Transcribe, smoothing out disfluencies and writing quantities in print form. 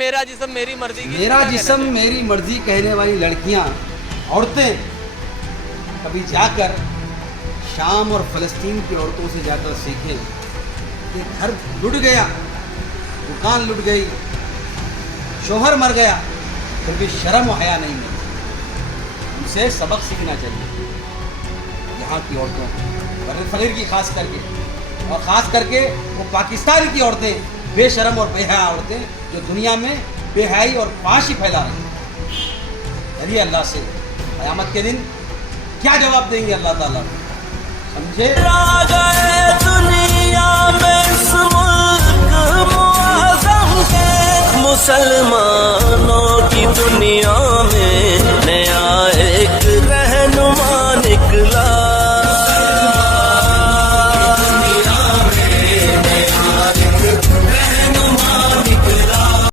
मेरा जिस्म मेरी मर्जी की, मेरा जिस्म मेरी मर्जी कहने वाली लड़कियां, औरतें कभी जाकर शाम और फ़लस्तीन की औरतों से जाकर सीखें कि घर लुट गया, दुकान लुट गई, शोहर मर गया, फिर भी शर्म और हया नहीं मिली। उनसे सबक सीखना चाहिए यहाँ की औरतों को, बर्र फ़कीर की खास करके, और ख़ास करके वो पाकिस्तान की औरतें, बेशरम और बेहया औरतें जो दुनिया में बेहयाई और फाशी फैला रही हैं। डरिए अल्लाह से, क़यामत के दिन क्या जवाब देंगे अल्लाह ताला, समझे। दुनिया में इस मुल्क मुआज़्ज़म के मुसलमानों की दुनिया